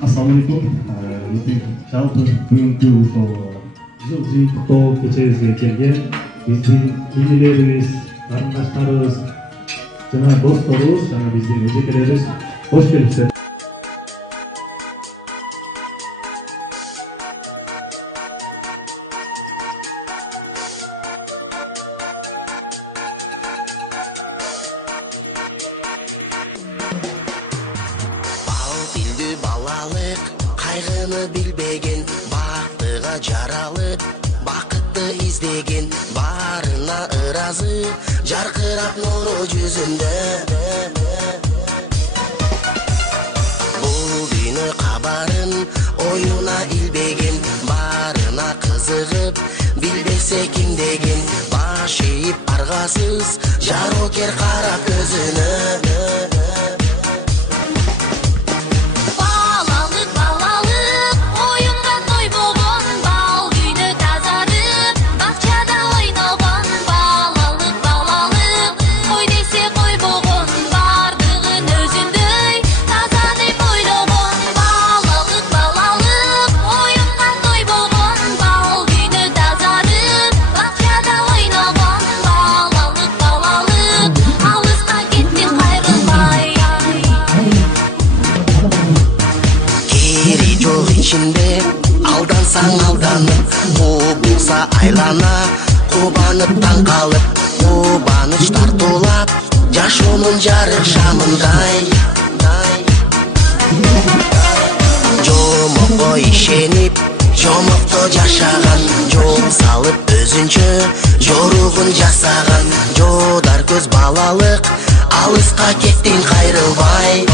Assalamualaikum. Жалпы бүгүнкү ошол жыл жыйынтыктоо кечебизге келген биздин инелерибиз, карындаштарыбыз жана досторубуз, жана биздин эжекелерибиз кош келипсиздер. Балалык кайгыны билбеген, бактыга жаралып бакытты издеген, баарына ыразы жаркырап нуру жүзүндө. Бул дүйнө кабарын оюна илбеген, баарына кызыгып билбесе ким деген, баш ийип аргасыз жарокер кара көзүнө. İçinde aldansan aldanıp, bulsa aylana, kubanıp tan kalıp, kubanıç tartulap, жашоонун жарык шамындай. Жомокко ишенип, жомокто жашаган, жол салып өзүнчө жоругун жасаган, жодар көз балалык, алыска кеттиң кайрылбай.